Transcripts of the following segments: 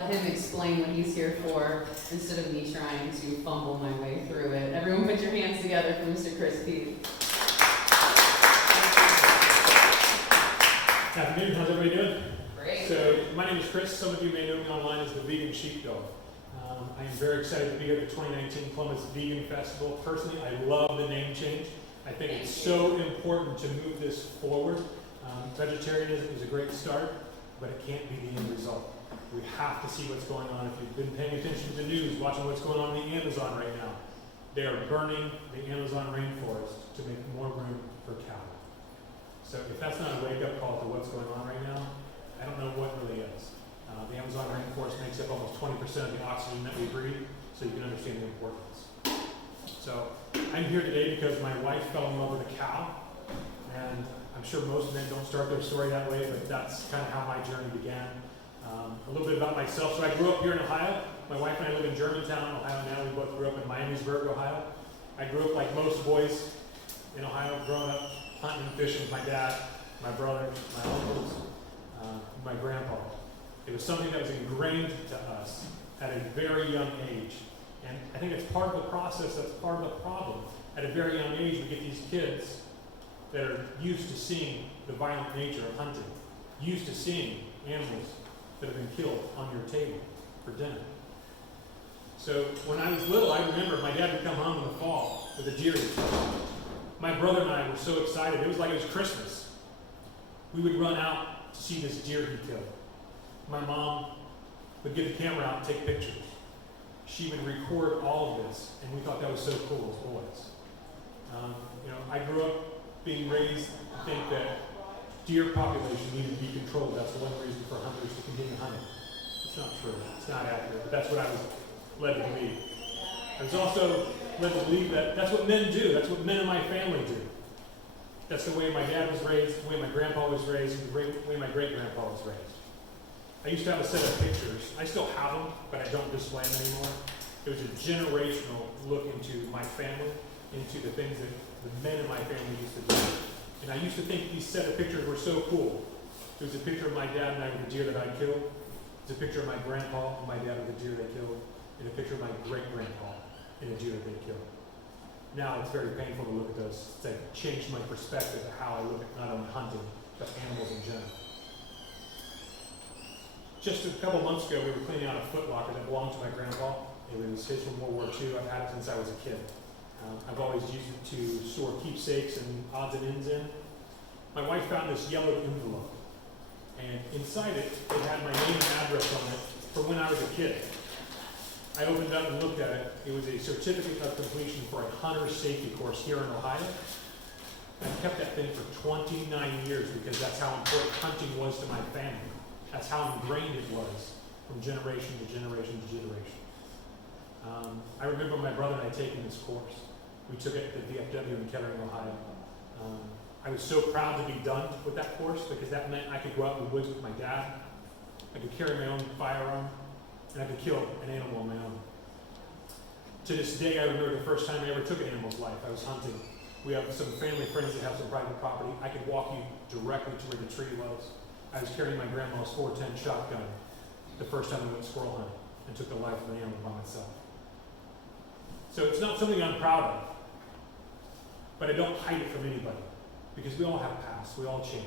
Let him explain what he's here for instead of me trying to fumble my way through it. Everyone put your hands together for Mr. Chris Peete. Afternoon, how's everybody doing? Great. So, my name is Chris. Some of you may know me online as the Vegan Sheepdog. I am very excited to be at the 2019 Columbus Vegan Festival. Personally, I love the name change. I think it's so important to move this forward. Vegetarianism is a great start, but it can't be the end result. We have to see what's going on. If you've been paying attention to the news, watching what's going on in the Amazon right now, they are burning the Amazon rainforest to make more room for cattle. So if that's not a wake-up call to what's going on right now, I don't know what really is. The Amazon rainforest makes up almost 20% of the oxygen that we breathe, so you can understand the importance. So I'm here today because my wife fell in love with a cow, and I'm sure most men don't start their story that way, but that's kind of how my journey began. A little bit about myself. So I grew up here in Ohio. My wife and I live in Germantown, Ohio now. We both grew up in Miamisburg, Ohio. I grew up like most boys in Ohio, growing up hunting and fishing with my dad, my brother, my uncles, my grandpa. It was something that was ingrained to us at a very young age. And I think it's part of the process, that's part of the problem. At a very young age, we get these kids that are used to seeing the violent nature of hunting, used to seeing animals that have been killed on your table for dinner. So when I was little, I remember my dad would come home in the fall with a deer to kill. My brother and I were so excited. It was like it was Christmas. We would run out to see this deer he killed. My mom would get the camera out and take pictures. She would record all of this, and we thought that was so cool as boys. I grew up being raised to think that deer population needed to be controlled. That's the one reason for hunters to continue hunting. It's not true. It's not accurate. But that's what I was led to believe. I was also led to believe that that's what men do. That's what men in my family do. That's the way my dad was raised, the way my grandpa was raised, the way my great-grandpa was raised. I used to have a set of pictures. I still have them, but I don't display them anymore. It was a generational look into my family, into the things that the men in my family used to do. And I used to think these set of pictures were so cool. There was a picture of my dad and I with a deer that I killed. There's a picture of my grandpa and my dad with a deer they killed. And a picture of my great-grandpa and a deer that they killed. Now it's very painful to look at those. It's changed my perspective of how I look at not only hunting, but animals in general. Just a couple months ago, we were cleaning out a footlocker that belonged to my grandpa. It was his from World War II. I've had it since I was a kid. I've always used it to store keepsakes and odds and ends in. My wife found this yellow envelope, and inside it, it had my name and address on it from when I was a kid. I opened it up and looked at it. It was a certificate of completion for a hunter safety course here in Ohio. I kept that thing for 29 years because that's how important hunting was to my family. That's how ingrained it was from generation to generation to generation. I remember my brother and I taking this course. We took it at the VFW in Kettering, Ohio. I was so proud to be done with that course because that meant I could go out in the woods with my dad. I could carry my own firearm, and I could kill an animal on my own. To this day, I remember the first time I ever took an animal's life. I was hunting. We have some family friends that have some private property. I could walk you directly to where the tree was. I was carrying my grandma's 410 shotgun the first time I went squirrel hunting and took the life of an animal by myself. So it's not something I'm proud of, but I don't hide it from anybody because we all have pasts, we all change.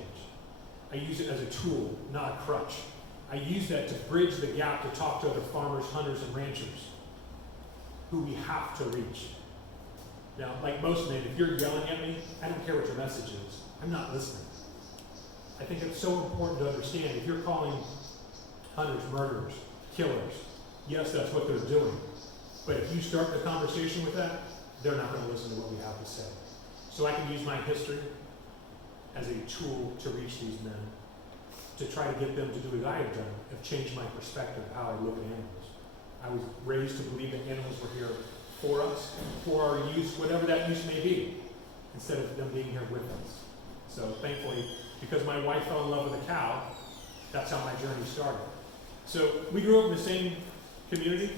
I use it as a tool, not a crutch. I use that to bridge the gap to talk to other farmers, hunters, and ranchers who we have to reach. Now, like most men, if you're yelling at me, I don't care what your message is. I'm not listening. I think it's so important to understand if you're calling hunters murderers, killers, yes, that's what they're doing. But if you start the conversation with that, they're not going to listen to what we have to say. So I can use my history as a tool to reach these men, to try to get them to do what I have done, have changed my perspective of how I look at animals. I was raised to believe that animals were here for us, for our use, whatever that use may be, instead of them being here with us. So thankfully, because my wife fell in love with a cow, that's how my journey started. So we grew up in the same community.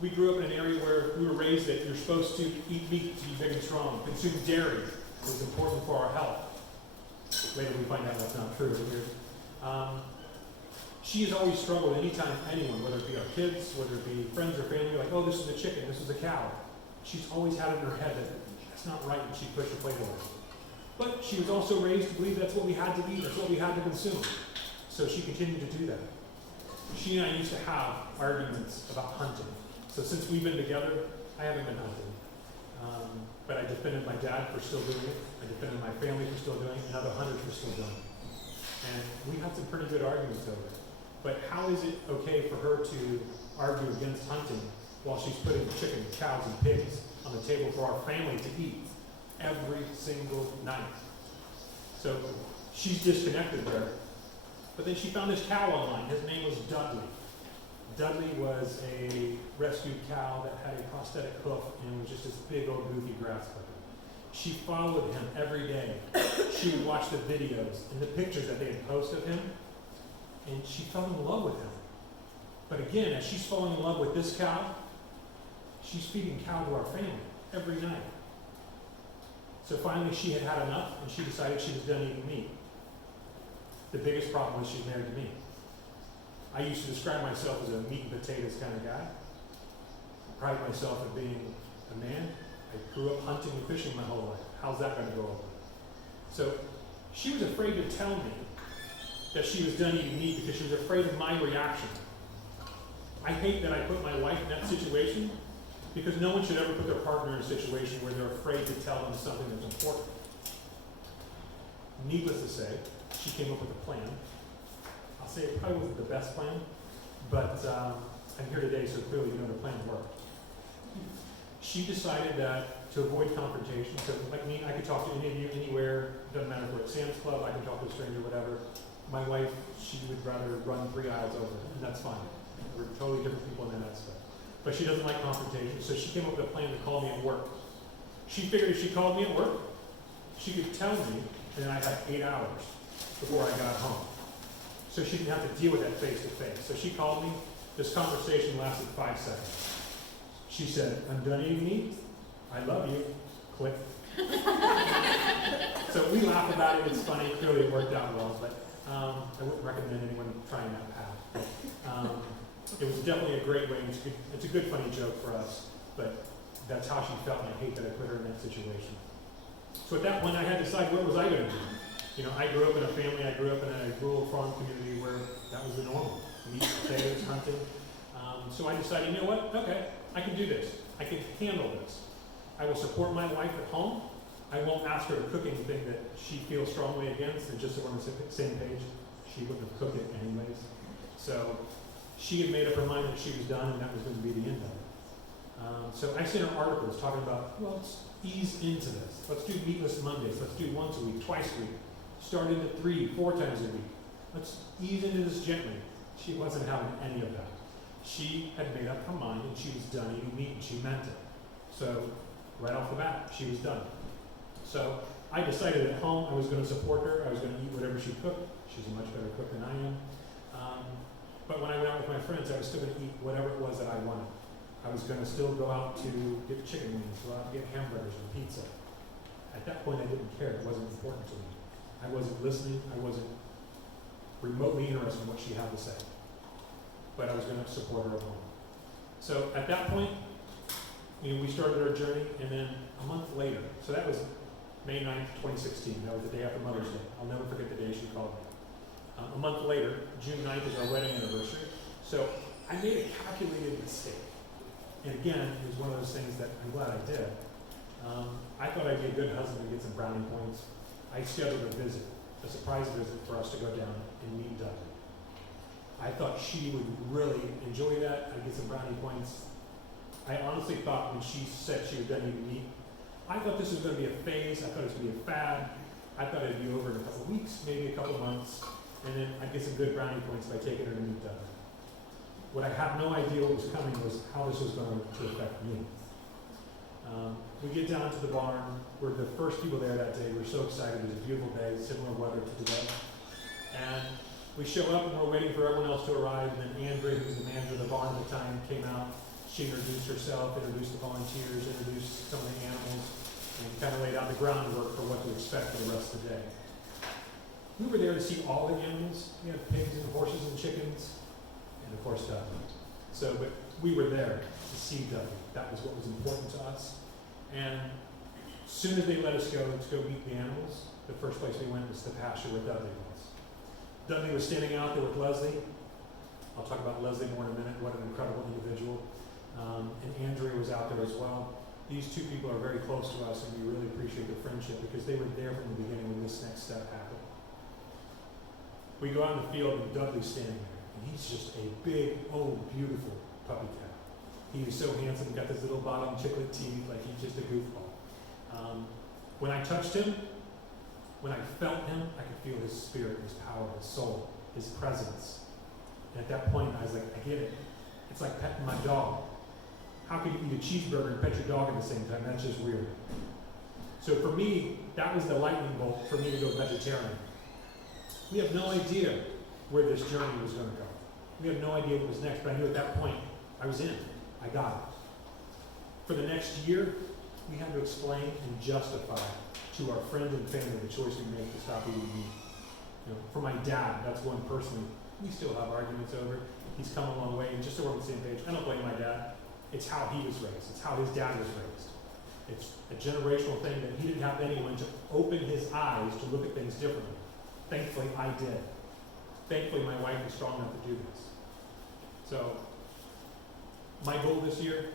We grew up in an area where we were raised that you're supposed to eat meat to be big and strong, consume dairy. It was important for our health. Later we find out that's not true. She has always struggled anytime anyone, whether it be our kids, whether it be friends or family, like, oh, this is a chicken, this is a cow. She's always had it in her head that that's not right, and she pushed the plate away. But she was also raised to believe that's what we had to eat, that's what we had to consume. So she continued to do that. She and I used to have arguments about hunting. So since we've been together, I haven't been hunting. But I defended my dad for still doing it. I defended my family for still doing it, and other hunters for still doing it. And we had some pretty good arguments over it. But how is it okay for her to argue against hunting while she's putting chickens, cows, and pigs on the table for our family to eat every single night? So she's disconnected there. But then she found this cow online. His name was Dudley. Dudley was a rescued cow that had a prosthetic hoof and was just this big old goofy grass clipper. She followed him every day. She would watch the videos and the pictures that they had posted of him, and she fell in love with him. But again, as she's falling in love with this cow, she's feeding cow to our family every night. So finally she had had enough, and she decided she was done eating meat. The biggest problem was she's married to me. I used to describe myself as a meat and potatoes kind of guy. I pride myself in being a man. I grew up hunting and fishing my whole life. How's that going to go over? So she was afraid to tell me that she was done eating meat because she was afraid of my reaction. I hate that I put my wife in that situation, because no one should ever put their partner in a situation where they're afraid to tell them something that's important. Needless to say, she came up with a plan. I'll say it probably wasn't the best plan, but I'm here today, so clearly you know the plan worked. She decided that to avoid confrontation, so like me, I could talk to any of you anywhere, doesn't matter if we're at Sam's Club, I can talk to a stranger, whatever. My wife, she would rather run 3 aisles over, and that's fine. We're totally different people in that aspect. But she doesn't like confrontation, so she came up with a plan to call me at work. She figured if she called me at work, she could tell me, and then I'd have 8 hours before I got home. So she didn't have to deal with that face to face. So she called me. This conversation lasted 5 seconds. She said, I'm done eating meat. I love you. Click. So we laugh about it. It's funny. Clearly it worked out well, but I wouldn't recommend anyone trying that path. It was definitely a great way. It's a good funny joke for us, but that's how she felt, and I hate that I put her in that situation. So at that point, I had to decide, what was I going to do? You know, I grew up in a family, I grew up in a rural farm community where that was the norm. Meat, potatoes, hunting. So I decided, you know what? Okay, I can do this. I can handle this. I will support my wife at home. I won't ask her to cook anything that she feels strongly against, and just so we're on the same page, she wouldn't have cooked it anyways. So she had made up her mind that she was done, and that was going to be the end of it. So I sent her articles talking about, well, let's ease into this. Let's do meatless Mondays. Let's do once a week, twice a week. Start into 3, 4 times a week. Let's ease into this gently. She wasn't having any of that. She had made up her mind, and she was done eating meat, and she meant it. So right off the bat, she was done. So I decided at home I was going to support her. I was going to eat whatever she cooked. She's a much better cook than I am. But when I went out with my friends, I was still going to eat whatever it was that I wanted. I was going to still go out to get chicken wings, go out to get hamburgers and pizza. At that point, I didn't care. It wasn't important to me. I wasn't listening. I wasn't remotely interested in what she had to say. But I was going to support her at home. So at that point, we started our journey, and then a month later, so that was May 9th, 2016. That was the day after Mother's Day. I'll never forget the day she called me. A month later, June 9th is our wedding anniversary. So I made a calculated mistake. And again, it was one of those things that I'm glad I did. I thought I'd be a good husband and get some brownie points. I scheduled a visit, a surprise visit for us to go down and meet Dudley. I thought she would really enjoy that. I'd get some brownie points. I honestly thought when she said she was done eating meat, I thought this was going to be a phase. I thought it was going to be a fad. I thought it'd be over in a couple of weeks, maybe a couple of months, and then I'd get some good brownie points by taking her to meet Dudley. What I had no idea what was coming was how this was going to affect me. We get down to the barn. We're the first people there that day. We're so excited. It was a beautiful day, similar weather to today. And we show up, and we're waiting for everyone else to arrive. And then Andrea, who's the manager of the barn at the time, came out. She introduced herself, introduced the volunteers, introduced some of the animals, and kind of laid out the groundwork for what to expect for the rest of the day. We were there to see all the animals. We had pigs and horses and chickens, and of course Dudley. So, but we were there to see Dudley. That was what was important to us. And as soon as they let us go to go meet the animals, the first place we went was the pasture where Dudley was. Dudley was standing out there with Leslie. I'll talk about Leslie more in a minute. What an incredible individual. And Andrea was out there as well. These two people are very close to us, and we really appreciate their friendship because they were there from the beginning when this next step happened. We go out in the field, and Dudley's standing there, and he's just a big, old, beautiful puppy cat. He is so handsome, got this little bottom chiclet teeth, like he's just a goofball. When I touched him, when I felt him, I could feel his spirit, his power, his soul, his presence. And at that point, I was like, I get it. It's like petting my dog. How can you eat a cheeseburger and pet your dog at the same time? That's just weird. So for me, that was the lightning bolt for me to go vegetarian. We have no idea where this journey was going to go. We had no idea what was next, but I knew at that point, I was in. I got it. For the next year, we had to explain and justify to our friends and family the choice we made to stop eating meat. You know, for my dad, that's one personally, we still have arguments over. He's come a long way, and just so we're on the same page, I don't blame my dad. It's how he was raised. It's how his dad was raised. It's a generational thing that he didn't have anyone to open his eyes to look at things differently. Thankfully, I did. Thankfully, my wife was strong enough to do this. So, my goal this year,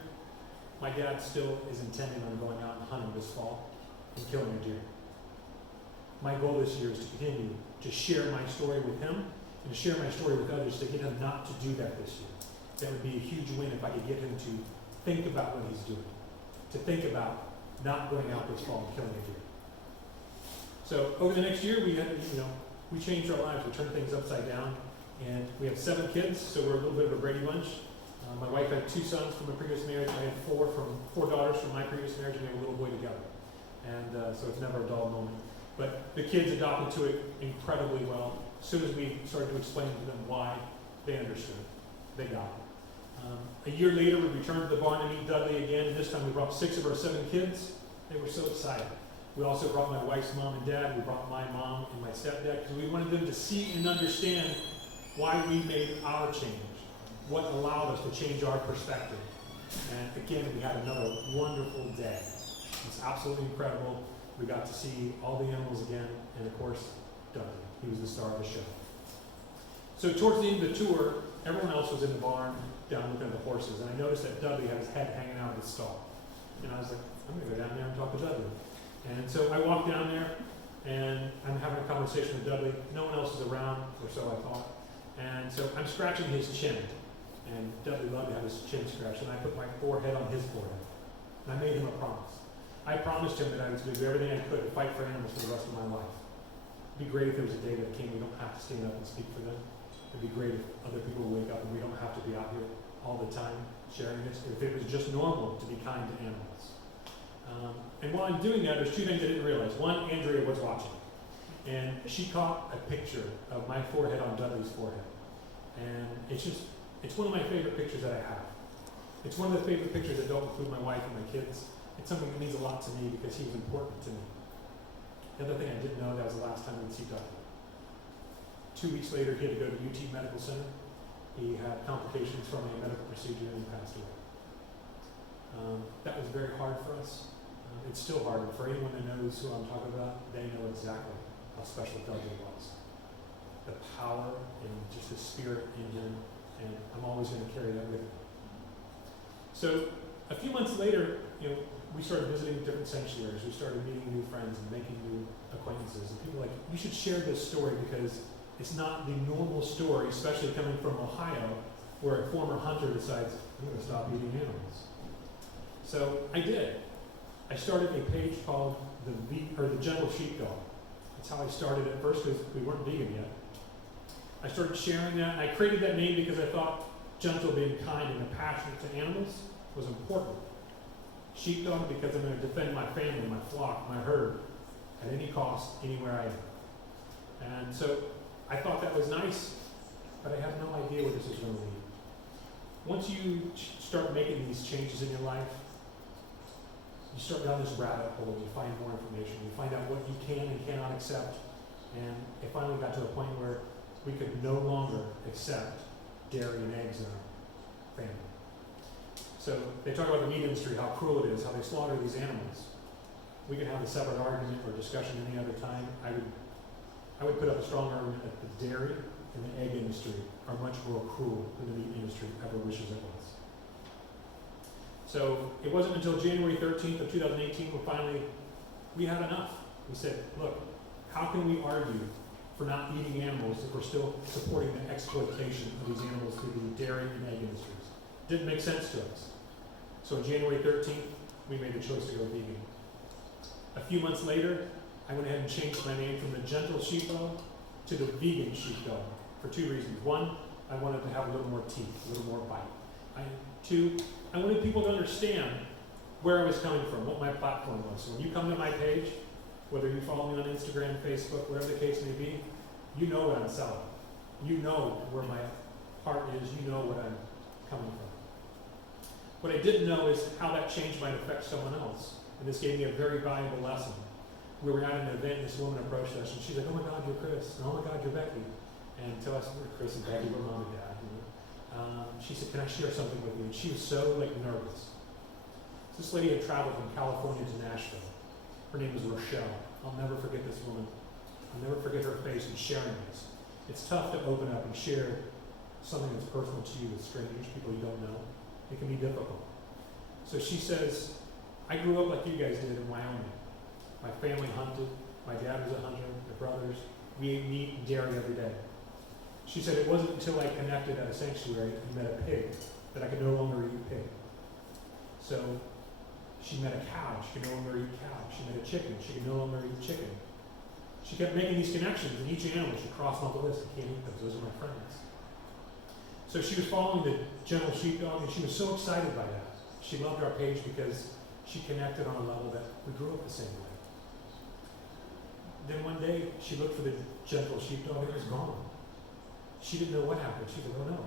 my dad still is intending on going out and hunting this fall and killing a deer. My goal this year is to continue to share my story with him and to share my story with others to get him not to do that this year. That would be a huge win if I could get him to think about what he's doing, to think about not going out this fall and killing a deer. So over the next year, we changed our lives. We turned things upside down, and we have 7 kids, so we're a little bit of a Brady bunch. My wife had 2 sons from a previous marriage. I had 4 daughters from my previous marriage, and we have a little boy together. And so it's never a dull moment. But the kids adopted to it incredibly well. As soon as we started to explain to them why, they understood. They got it. A year later, we returned to the barn to meet Dudley again, and this time we brought 6 of our 7 kids. They were so excited. We also brought my wife's mom and dad. We brought my mom and my stepdad because we wanted them to see and understand why we made our change, what allowed us to change our perspective. And again, we had another wonderful day. It's absolutely incredible. We got to see all the animals again, and of course, Dudley. He was the star of the show. So towards the end of the tour, everyone else was in the barn down looking at the horses, and I noticed that Dudley had his head hanging out of his stall. And I was like, I'm going to go down there and talk to Dudley. And so I walked down there, and I'm having a conversation with Dudley. No one else is around, or so I thought. And so I'm scratching his chin. And Dudley loved to have his chin scratched, and I put my forehead on his forehead. And I made him a promise. I promised him that I was going to do everything I could to fight for animals for the rest of my life. It'd be great if there was a day that came we don't have to stand up and speak for them. It'd be great if other people wake up and we don't have to be out here all the time sharing this. If it was just normal to be kind to animals. And while I'm doing that, there's 2 things I didn't realize. One, Andrea was watching. And she caught a picture of my forehead on Dudley's forehead. And it's one of my favorite pictures that I have. It's one of the favorite pictures that don't include my wife and my kids. It's something that means a lot to me because he was important to me. The other thing I didn't know, that was the last time we'd see Dudley. 2 weeks later, he had to go to UT Medical Center. He had complications from a medical procedure and he passed away. That was very hard for us. It's still hard, but for anyone that knows who I'm talking about, they know exactly how special Dudley was. The power and just the spirit in him, and I'm always going to carry that with me. So a few months later, we started visiting different sanctuaries. We started meeting new friends and making new acquaintances. And people were like, you should share this story because it's not the normal story, especially coming from Ohio, where a former hunter decides, I'm going to stop eating animals. So I did. I started a page called the Gentle Sheepdog. That's how I started at first because we weren't vegan yet. I started sharing that, and I created that name because I thought gentle, being kind, and compassionate to animals was important. Sheepdog because I'm going to defend my family, my flock, my herd, at any cost, anywhere I am. And so I thought that was nice, but I had no idea where this was going to lead. Once you start making these changes in your life, you start down this rabbit hole, you find more information, you find out what you can and cannot accept, And it finally got to a point where we could no longer accept dairy and eggs in our family. So they talk about the meat industry, how cruel it is, how they slaughter these animals. We can have a separate argument or discussion any other time. I would put up a strong argument that the dairy and the egg industry are much more cruel than the meat industry ever wishes it was. So it wasn't until January 13th of 2018 when we had enough. We said, look, how can we argue for not eating animals if we're still supporting the exploitation of these animals through the dairy and egg industries? Didn't make sense to us. So on January 13th, we made the choice to go vegan. A few months later, I went ahead and changed my name from the gentle sheepdog to the vegan sheepdog for two reasons. One, I wanted to have a little more teeth, a little more bite. Two, I wanted people to understand where I was coming from, what my platform was. So when you come to my page, whether you follow me on Instagram, Facebook, whatever the case may be, you know what I'm selling. You know where my heart is. You know what I'm coming from. What I didn't know is how that change might affect someone else. And this gave me a very valuable lesson. We were at an event, and this woman approached us, and she's like, oh my God, you're Chris. And oh my God, you're Becky. And to us, we're Chris and Becky, we're mom and dad. You know? She said, can I share something with you? And she was so nervous. So this lady had traveled from California to Nashville. Her name was Rochelle. I'll never forget this woman. I'll never forget her face in sharing this. It's tough to open up and share something that's personal to you with strangers, people you don't know. It can be difficult. So she says, I grew up like you guys did in Wyoming. My family hunted. My dad was a hunter. My brothers. We ate meat and dairy every day. She said it wasn't until I connected at a sanctuary and met a pig that I could no longer eat pig. So she met a cow. She could no longer eat cow. She met a chicken. She could no longer eat chicken. She kept making these connections, and each animal she crossed off the list. I can't eat those. Those are my friends. So she was following the gentle sheepdog, and she was so excited by that. She loved our page because she connected on a level that we grew up the same way. Then one day, she looked for the gentle sheepdog, and it was gone. She didn't know what happened. She said, oh no.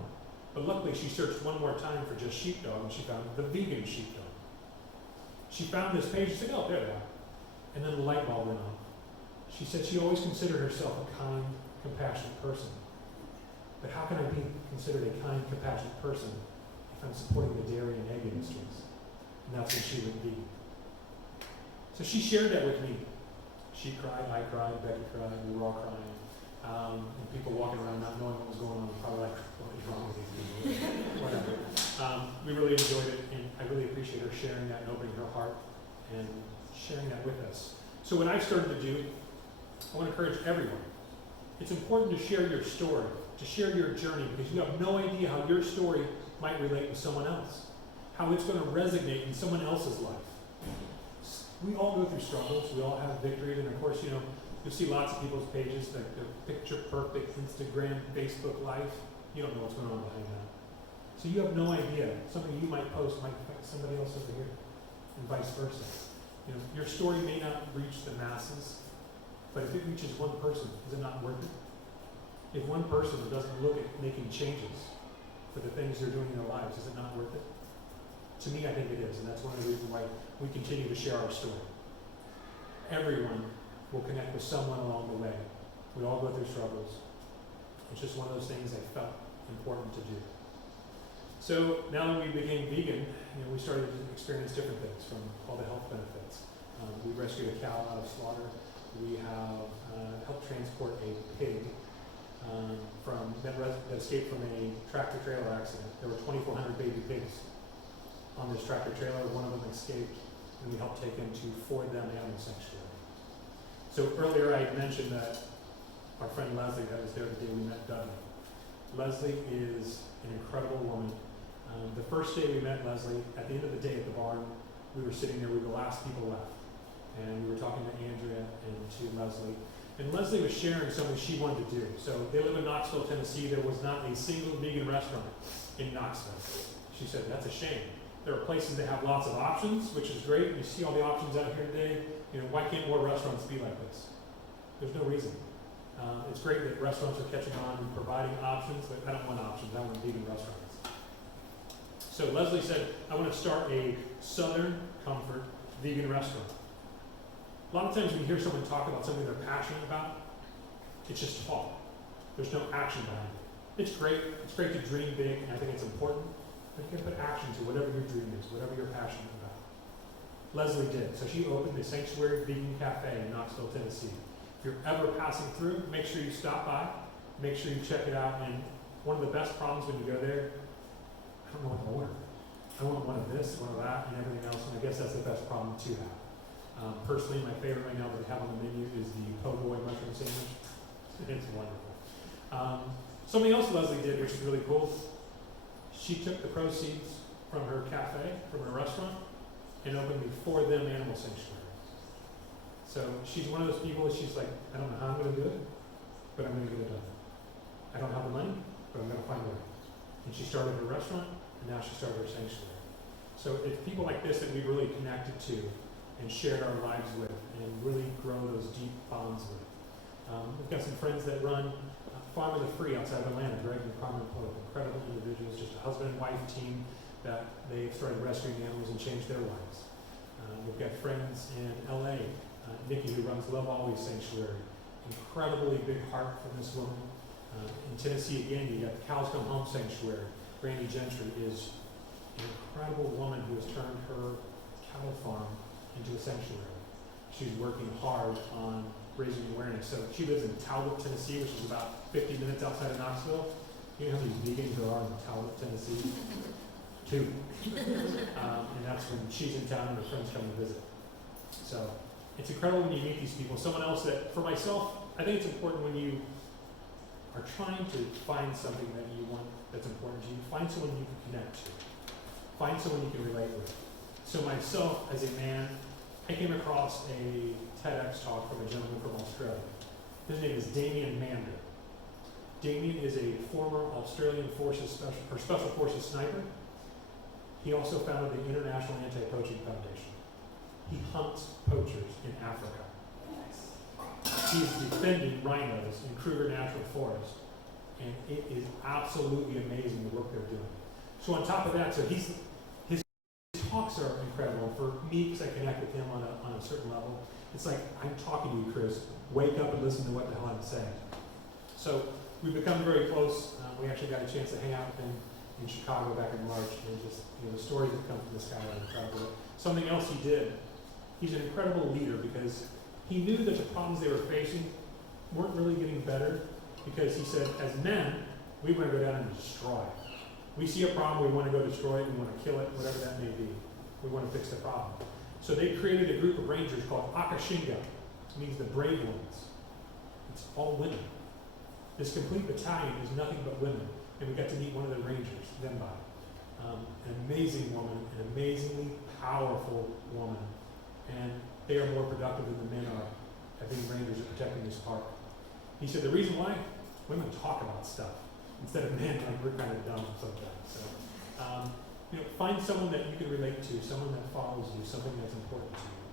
But luckily, she searched one more time for just sheepdog, and she found the vegan sheepdog. She found this page and said, oh, there they are. And then the light bulb went on. She said she always considered herself a kind, compassionate person. But how can I be considered a kind, compassionate person if I'm supporting the dairy and egg industries? And that's when she went vegan. So she shared that with me. She cried, I cried, Becky cried, we were all crying. And people walking around not knowing what was going on, probably like, what is wrong with these people? Whatever. We really enjoyed it, and I really appreciate her sharing that and opening her heart and sharing that with us. So what I've started to do, I want to encourage everyone. It's important to share your story, to share your journey, because you have no idea how your story might relate with someone else, how it's going to resonate in someone else's life. We all go through struggles. We all have victories, and of course, you'll see lots of people's pages, like the picture-perfect Instagram, Facebook life. You don't know what's going on behind that. So you have no idea. Something you might post might affect somebody else over here, and vice versa. Your story may not reach the masses, but if it reaches one person, is it not worth it? If one person doesn't look at making changes for the things they're doing in their lives, is it not worth it? To me, I think it is, and that's one of the reasons why we continue to share our story. Everyone will connect with someone along the way. We all go through struggles. It's just one of those things I felt important to do. So now that we became vegan, we started to experience different things from all the health benefits. We rescued a cow out of slaughter. We have helped transport a pig that escaped from a tractor trailer accident. There were 2,400 baby pigs on this tractor trailer. One of them escaped, and we helped take him to For Them Animal Sanctuary. So earlier I mentioned that our friend Leslie that was there the day we met Dudley. Leslie is an incredible woman. The first day we met Leslie, at the end of the day at the barn, we were sitting there, we were the last people left. And we were talking to Andrea and to Leslie. And Leslie was sharing something she wanted to do. So they live in Knoxville, Tennessee. There was not a single vegan restaurant in Knoxville. She said, that's a shame. There are places that have lots of options, which is great. You see all the options out here today. Why can't more restaurants be like this? There's no reason. It's great that restaurants are catching on and providing options, but I don't want options. I want vegan restaurants. So Leslie said, I want to start a Southern Comfort vegan restaurant. A lot of times when you hear someone talk about something they're passionate about, It's just talk. There's no action behind it. It's great. It's great to dream big, and I think it's important. But you can put action to whatever your dream is, whatever you're passionate about. Leslie did. So she opened the Sanctuary Vegan Cafe in Knoxville, Tennessee. If you're ever passing through, make sure you stop by. Make sure you check it out. And one of the best problems when you go there, I don't know what to order. I want one of this, one of that, and everything else. And I guess that's the best problem to have. Personally, my favorite right now that they have on the menu is the po' boy mushroom sandwich. It's wonderful. Something else Leslie did, which is really cool, she took the proceeds from her cafe, from her restaurant, and opened the For Them Animal Sanctuary. So she's one of those people that she's like, I don't know how I'm going to do it, but I'm going to get it done. I don't have the money, but I'm going to find a way. And she started her restaurant, and now she started her sanctuary. So it's people like this that we really connected to and shared our lives with and really grow those deep bonds with. We've got some friends that run Farm of the Free outside of Atlanta, Greg and Carmen Pope, incredible individuals, just a husband and wife team that they've started rescuing animals and changed their lives. We've got friends in LA, Nikki who runs Love Always Sanctuary, incredibly big heart from this woman. In Tennessee again, you got the Cows Come Home Sanctuary. Brandy Gentry is an incredible woman who has turned her cattle farm into a sanctuary. She's working hard on raising awareness. So she lives in Talbot, Tennessee, which is about 50 minutes outside of Knoxville. You know how many vegans there are in Talbot, Tennessee? 2. And that's when she's in town and her friends come to visit. So it's incredible when you meet these people. Someone else that, for myself, I think it's important when you are trying to find something that you want that's important to you, find someone you can connect to. Find someone you can relate with. So myself, as a man, I came across a TEDx talk from a gentleman from Australia. His name is Damien Mander. Damien is a former Australian Special Forces sniper. He also founded the International Anti-Poaching Foundation. He hunts poachers in Africa. He is defending rhinos in Kruger National Forest. And it is absolutely amazing the work they're doing. So on top of that, so his talks are incredible. For me, because I connect with him on a certain level, it's like, I'm talking to you, Chris. Wake up and listen to what the hell I'm saying. So we've become very close. We actually got a chance to hang out with him in Chicago back in March, and just, the stories that come from this guy are incredible. Something else he did, he's an incredible leader because he knew that the problems they were facing weren't really getting better, because he said, as men, we want to go down and destroy it. We see a problem, we want to go destroy it, we want to kill it, whatever that may be. We want to fix the problem. So they created a group of rangers called Akashinga. It means the brave ones. It's all women. This complete battalion is nothing but women. And we got to meet one of the rangers, Thembai. An amazing woman, an amazingly powerful woman. And they are more productive than the men are at being rangers and protecting this park. He said the reason why, women talk about stuff instead of men, like we're kind of dumb sometimes. So, find someone that you can relate to, someone that follows you, something that's important to you.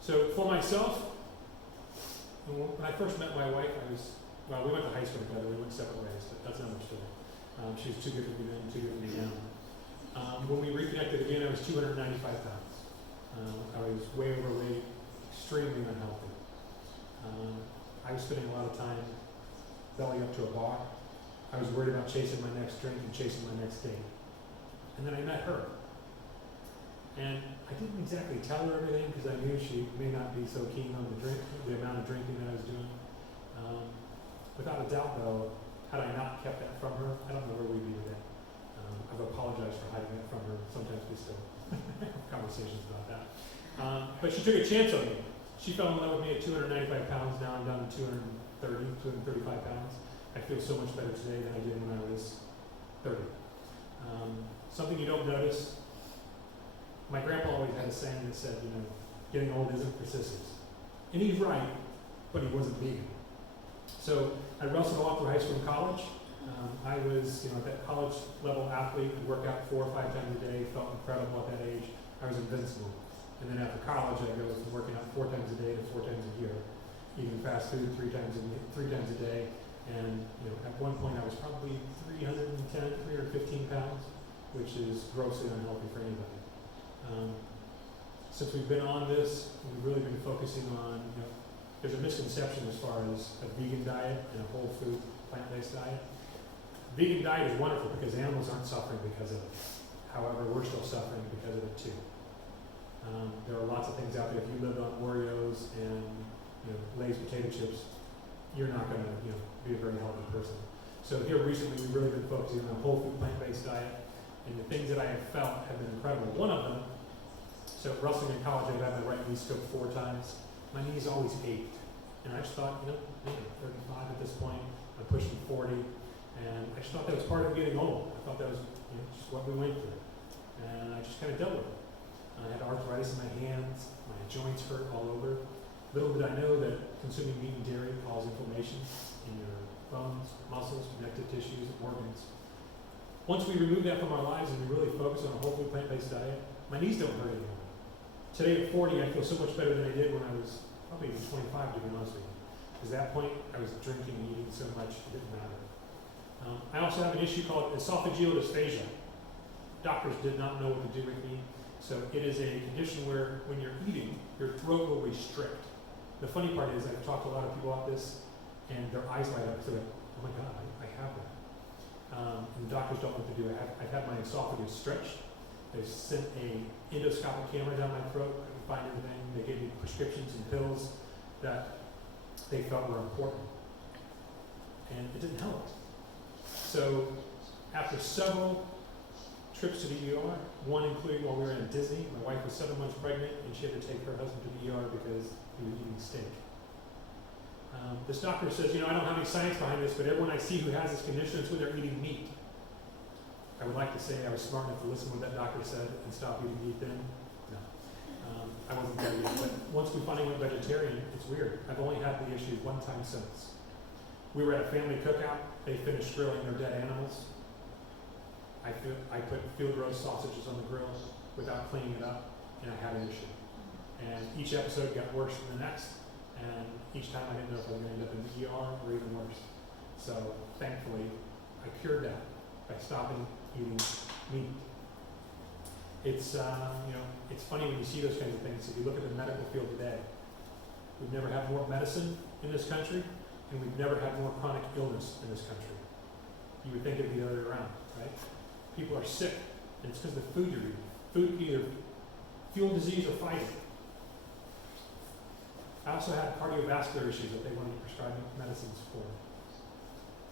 So for myself, when I first met my wife, we went to high school together, we went separate ways, but that's another story. She was too good for me then, too good for me now. When we reconnected again, I was 295 pounds. I was way overweight, extremely unhealthy. I was spending a lot of time belly up to a bar. I was worried about chasing my next drink and chasing my next date. And then I met her. And I didn't exactly tell her everything because I knew she may not be so keen on the amount of drinking that I was doing. Without a doubt, though, had I not kept that from her, I don't know where we'd be today. I've apologized for hiding that from her. Sometimes we still have conversations about that. But she took a chance on me. She fell in love with me at 295 pounds. Now I'm down to 235 pounds. I feel so much better today than I did when I was 30. Something you don't notice, my grandpa always had a saying that said, getting old isn't for sissies. And he's right, but he wasn't vegan. So I wrestled all through high school and college. I was, that college level athlete, could work out 4 or 5 times a day, felt incredible at that age. I was invincible. And then after college, I go from working out 4 times a day to 4 times a year, eating fast food 3 times a day. And at one point, I was probably 315 pounds, which is grossly unhealthy for anybody. Since we've been on this, we've really been focusing on there's a misconception as far as a vegan diet and a whole food, plant-based diet. Vegan diet is wonderful because animals aren't suffering because of it. However, we're still suffering because of it too. There are lots of things out there. If you lived on Oreos and Lay's potato chips, you're not going to be a very healthy person. So here recently, we've really been focusing on a whole food plant-based diet, and the things that I have felt have been incredible. One of them, so at Russell in college, I've had my right knee scoped 4 times. My knees always ached, and I just thought, I'm 35 at this point. I'm pushing 40, and I just thought that was part of getting old. I thought that was just what we went through, and I just kind of dealt with it. I had arthritis in my hands, my joints hurt all over. Little did I know that consuming meat and dairy causes inflammation in your bones, muscles, connective tissues, and organs. Once we remove that from our lives and we really focus on a whole food plant-based diet, my knees don't hurt anymore. Today at 40, I feel so much better than I did when I was probably even 25, to be honest with you. Because at that point, I was drinking and eating so much, it didn't matter. I also have an issue called esophageal dysphagia. Doctors did not know what to do with me. So it is a condition where when you're eating, your throat will restrict. The funny part is I've talked to a lot of people about this, and their eyes light up because they're like, oh my God, I have that. And the doctors don't know what to do. I've had my esophagus stretched. They sent a endoscopic camera down my throat. I couldn't find anything. They gave me prescriptions and pills that they felt were important. And it didn't help. So after several trips to the ER, one including while we were in Disney. My wife was 7 months pregnant, and she had to take her husband to the ER because he was eating steak. This doctor says, I don't have any science behind this, but everyone I see who has this condition, it's when they're eating meat. I would like to say I was smart enough to listen to what that doctor said and stop eating meat then. No. I wasn't there yet, but once we finally went vegetarian, it's weird. I've only had the issue one time since. We were at a family cookout. They finished grilling their dead animals. I put field roast sausages on the grill without cleaning it up, and I had an issue. And each episode got worse than the next, and each time I didn't know if I was going to end up in the ER or even worse. So thankfully, I cured that by stopping eating meat. It's it's funny when you see those kinds of things. If you look at the medical field today, we've never had more medicine in this country, and we've never had more chronic illness in this country. You would think it'd be the other way around, right? People are sick, and it's because of the food you're eating. Food can either fuel disease or fight it. I also had cardiovascular issues that they wanted to prescribe medicines for.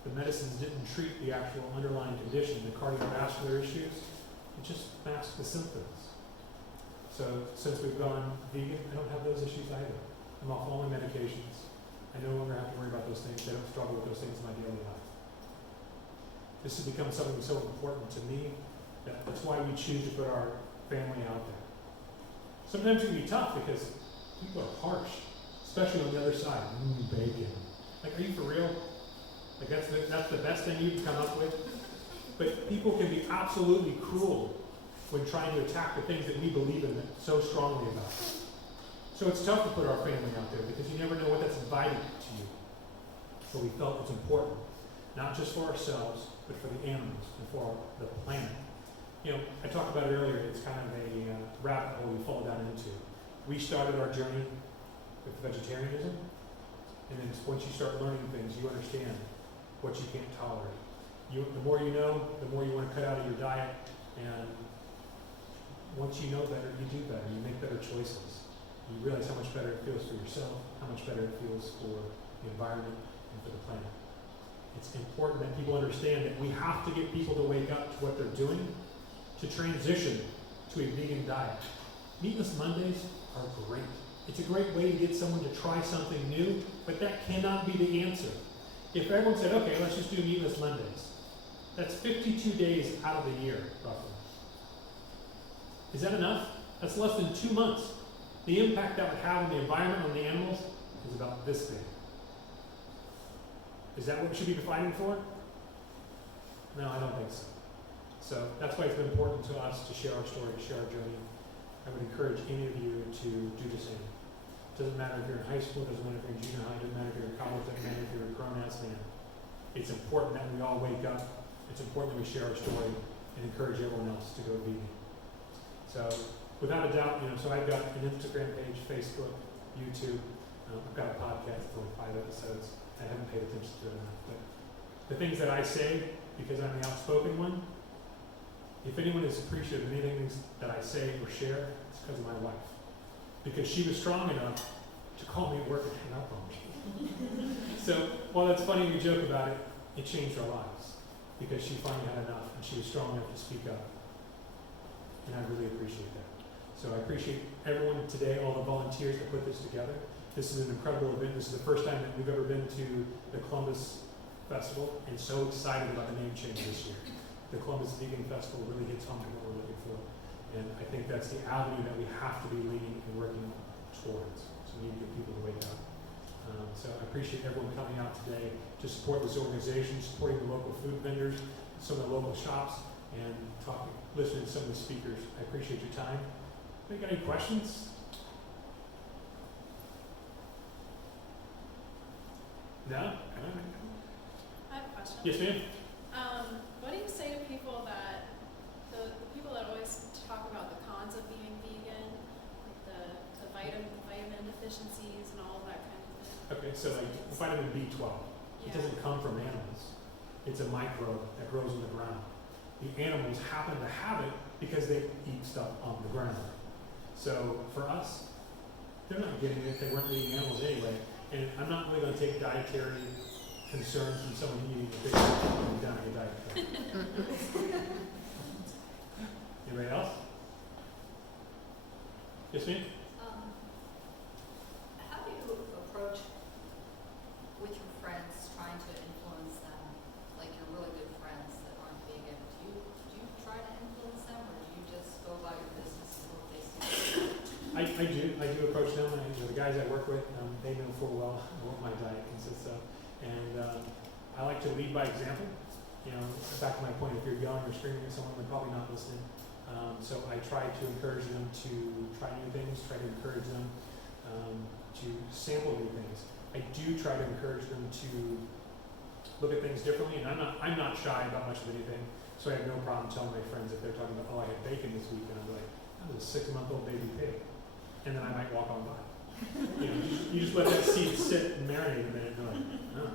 The medicines didn't treat the actual underlying condition, the cardiovascular issues. It just masked the symptoms. So since we've gone vegan, I don't have those issues either. I'm off all my medications. I no longer have to worry about those things. I don't struggle with those things in my daily life. This has become something so important to me that's why we choose to put our family out there. Sometimes it can be tough because people are harsh, especially on the other side. Bacon. Like, are you for real? Like, that's the best thing you can come up with? But people can be absolutely cruel when trying to attack the things that we believe in so strongly about. So it's tough to put our family out there because you never know what that's inviting to you. So we felt it's important, not just for ourselves, but for the animals and for the planet. I talked about it earlier, it's kind of a rabbit hole you fall down into. We started our journey with vegetarianism, and then once you start learning things, you understand what you can't tolerate. The more you know, the more you want to cut out of your diet, and once you know better, you do better, you make better choices. You realize how much better it feels for yourself, how much better it feels for the environment and for the planet. It's important that people understand that we have to get people to wake up to what they're doing to transition to a vegan diet. Meatless Mondays are great. It's a great way to get someone to try something new, but that cannot be the answer. If everyone said, okay, let's just do Meatless Mondays, that's 52 days out of the year, roughly. Is that enough? That's less than 2 months. The impact that would have on the environment, on the animals, is about this big. Is that what we should be fighting for? No, I don't think so. So that's why it's been important to us to share our story, to share our journey. I would encourage any of you to do the same. It doesn't matter if you're in high school, it doesn't matter if you're in junior high, it doesn't matter if you're in college, it doesn't matter if you're a grown-ass man. It's important that we all wake up. It's important that we share our story and encourage everyone else to go vegan. So without a doubt, so I've got an Instagram page, Facebook, YouTube. I've got a podcast, it's only 5 episodes. I haven't paid attention to it enough. But the things that I say, because I'm the outspoken one, if anyone is appreciative of anything that I say or share, it's because of my wife. Because she was strong enough to call me at work and hang up on me. So while that's funny we joke about it, it changed our lives. Because she finally had enough and she was strong enough to speak up. And I really appreciate that. So I appreciate everyone today, all the volunteers that put this together. This is an incredible event. This is the first time that we've ever been to the Columbus Festival, and so excited about the name change this year. The Columbus Vegan Festival really hits home to what we're looking for. And I think that's the avenue that we have to be leaning and working towards. So we need to get people to wake up. So I appreciate everyone coming out today to support this organization, supporting the local food vendors, some of the local shops, and listening to some of the speakers. I appreciate your time. You got any questions? No? All right. I have a question. Yes, ma'am. What do you say to people that, the people that always talk about the cons of being vegan, like the vitamin deficiencies and all of that kind of thing? Okay, so like vitamin B12, it doesn't come from animals. It's a microbe that grows in the ground. The animals happen to have it because they eat stuff on the ground. So for us, they're not getting it if they weren't eating animals anyway. And I'm not really going to take dietary concerns from someone eating a big and down your diet. Anybody else? Yes, ma'am? How do you approach with your friends, trying to influence them, like your really good friends that aren't vegan? Do you try to influence them, or do you just go about your business and what they see? I do approach them. The guys I work with, they know full well what my diet consists of. And I like to lead by example. You know, back to my point, if you're yelling or screaming at someone, they're probably not listening. So I try to encourage them to try new things, try to encourage them to sample new things. I do try to encourage them to look at things differently, and I'm not shy about much of anything. So I have no problem telling my friends if they're talking about, oh, I had bacon this week, and I'm like, that was a 6-month-old baby pig. And then I might walk on by. You know, you just let that seed sit and marinate a minute, and you're like, oh,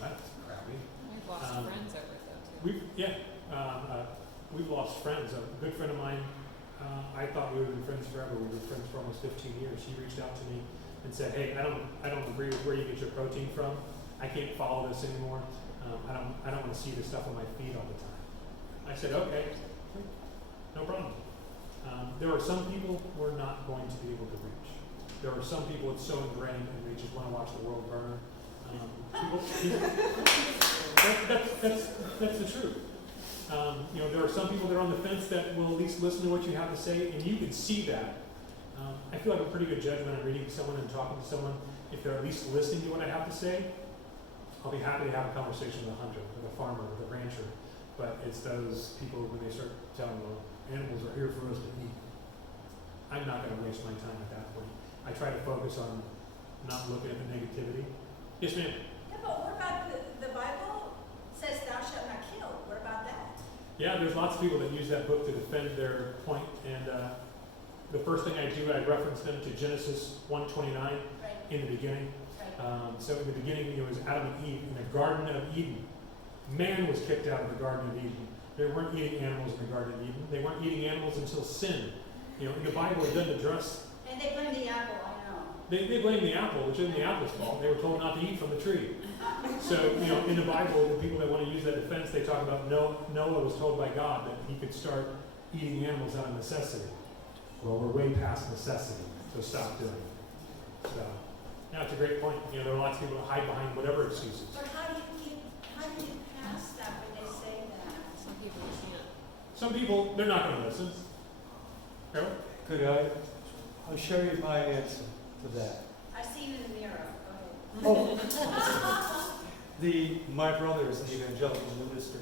that's crappy. We've lost friends over it though too. We've lost friends. A good friend of mine, I thought we would have been friends forever. We were friends for almost 15 years. He reached out to me and said, hey, I don't agree with where you get your protein from. I can't follow this anymore. I don't want to see this stuff on my feed all the time. I said, okay, no problem. There are some people we're not going to be able to reach. There are some people it's so ingrained and they just want to watch the world burn. That's the truth. You know, there are some people that are on the fence that will at least listen to what you have to say, and you can see that. I feel like a pretty good judge when I'm reading someone and talking to someone. If they're at least listening to what I have to say, I'll be happy to have a conversation with a hunter, with a farmer, with a rancher. But it's those people when they start telling, well, animals are here for us to eat. I'm not going to waste my time at that point. I try to focus on not looking at the negativity. Yes, ma'am. Yeah, but what about the Bible says thou shalt not kill? What about that? Yeah, there's lots of people that use that book to defend their point. And the first thing I do, I reference them to Genesis 1:29 Right. in the beginning. Right. So in the beginning, it was Adam and Eve in the Garden of Eden. Man was kicked out of the Garden of Eden. They weren't eating animals in the Garden of Eden. They weren't eating animals until sin. You know, in the Bible, it doesn't address. And they blame the apple, I know. They blame the apple, which isn't the apple's fault. They were told not to eat from the tree. So, you know, in the Bible, the people that want to use that defense, they talk about Noah was told by God that he could start eating animals out of necessity. Well, we're way past necessity, so stop doing it. So, yeah, it's a great point. You know, there are lots of people that hide behind whatever excuses. But how do you get past that when they say that? Some people can't. Some people, they're not going to listen. Harold? Could I? I'll show you my answer to that. I see it in the mirror. Go ahead. Oh, my brother is an evangelical minister,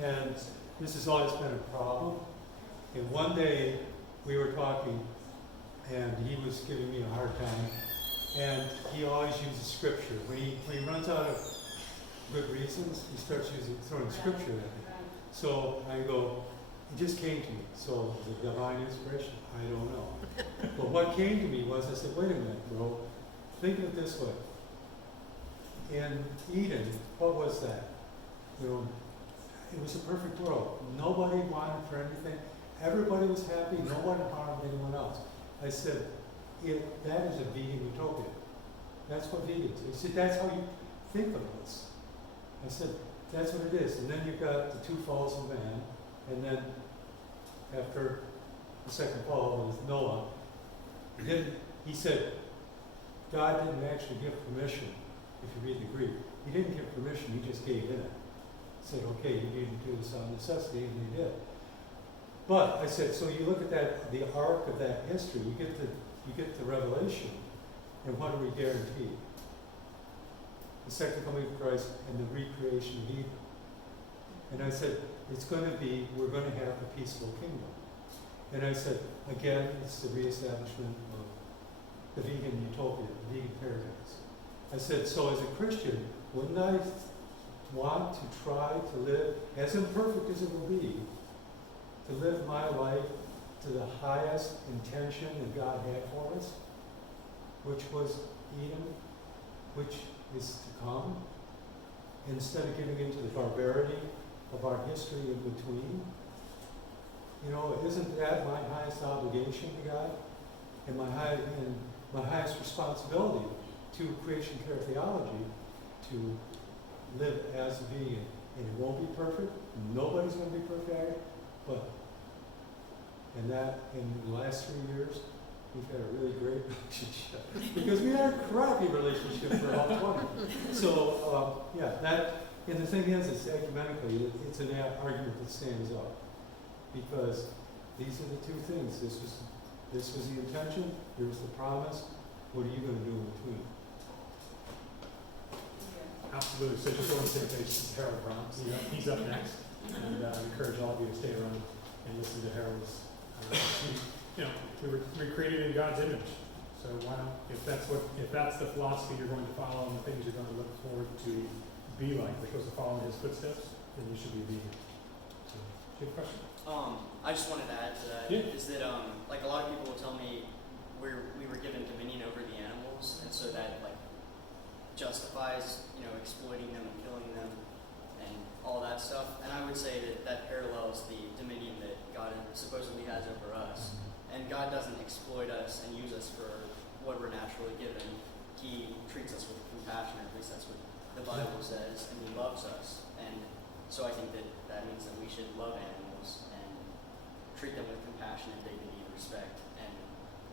and this has always been a problem. And one day we were talking, and he was giving me a hard time, and he always uses scripture. When he runs out of good reasons, he starts throwing scripture at me. So I go, it just came to me. So is it divine inspiration? I don't know. But what came to me was, I said, wait a minute, bro. think of it this way. In Eden, what was that? You know, it was a perfect world. Nobody wanted for anything. Everybody was happy. No one harmed anyone else. I said, that is a vegan utopia. That's what vegans are. He said, that's how you think of us. I said, that's what it is. And then you've got the two falls of man, and then after the second fall with Noah, he said, God didn't actually give permission, if you read the Greek. He didn't give permission, he just gave in it. He said, okay, you need to do this on necessity, and he did. But I said, so you look at that, the arc of that history, you get the revelation, and what are we guaranteed? The second coming of Christ and the recreation of Eden. And I said, we're going to have a peaceful kingdom. And I said, again, it's the reestablishment of the vegan utopia, the vegan paradise. I said, so as a Christian, wouldn't I want to try to live, as imperfect as it will be, to live my life to the highest intention that God had for us, which was Eden, which is to come, instead of giving into the barbarity of our history in between? You know, isn't that my highest obligation to God, and my highest responsibility to creation care theology, to live as a vegan? And it won't be perfect. Nobody's going to be perfect, but in the last 3 years, we've had a really great relationship because we had a crappy relationship for about 20. So and the thing is, it's ecumenically, it's an argument that stands up because these are the two things. This was the intention. Here was the promise. What are you going to do in between? Absolutely. So just on the same page, this is Harold Brown. He's up next, and I encourage all of you to stay around and listen to Harold's. We were created in God's image. So why don't, if that's the philosophy you're going to follow and the things you're going to look forward to be like, we're supposed to follow in his footsteps, then you should be a vegan. So, do you have a question? I just wanted to add to that. Yeah. Is that like a lot of people will tell me we were given dominion over the animals, and so that like justifies exploiting them and killing them and all that stuff. And I would say that parallels the dominion that God supposedly has over us. And God doesn't exploit us and use us for what we're naturally given. He treats us with compassion, at least that's what the Bible says, and he loves us. And so I think that means that we should love animals and treat them with compassion and dignity and respect and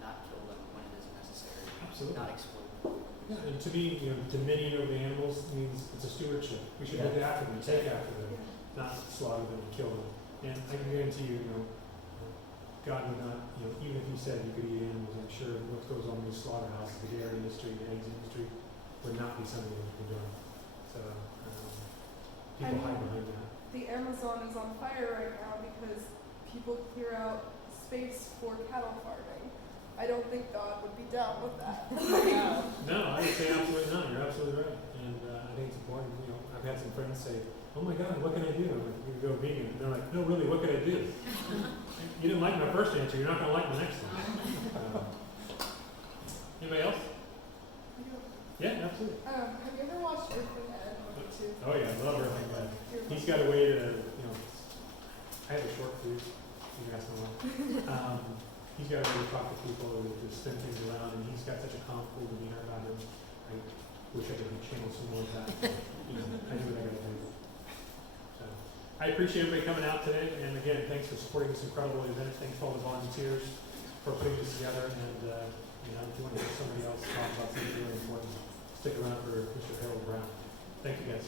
not kill them when it isn't necessary. Absolutely. Not exploit them. Yeah, and to me, dominion over the animals means it's a stewardship. We should look after them, take after them, not slaughter them and kill them. And I can guarantee you, God would not, even if he said you could eat animals, I'm sure what goes on in the slaughterhouse, the dairy industry, the eggs industry, would not be something that we can do. So, people hide behind that. The Amazon is on fire right now because people clear out space for cattle farming. I don't think God would be down with that. No, I would say absolutely not. You're absolutely right. And I think it's important. I've had some friends say, oh my God, what can I do? I'm like, you can go vegan. And they're like, no, really, what can I do? You didn't like my first answer, you're not going to like my next one. Anybody else? Yeah, absolutely. Have you ever watched Earthly Head on YouTube? Oh yeah, I love Earthly Head. He's got a way to, I have a short fuse. You can ask my mom. He's got a way to talk to people, to spin things around, and he's got such a calm, cool demeanor about him. I wish I could channel some more of that. I do what I got to do. So, I appreciate everybody coming out today, and again, thanks for supporting this incredible event. Thanks to all the volunteers for putting this together, and if you want to hear somebody else talk about something really important, stick around for Mr. Harold Brown. Thank you guys.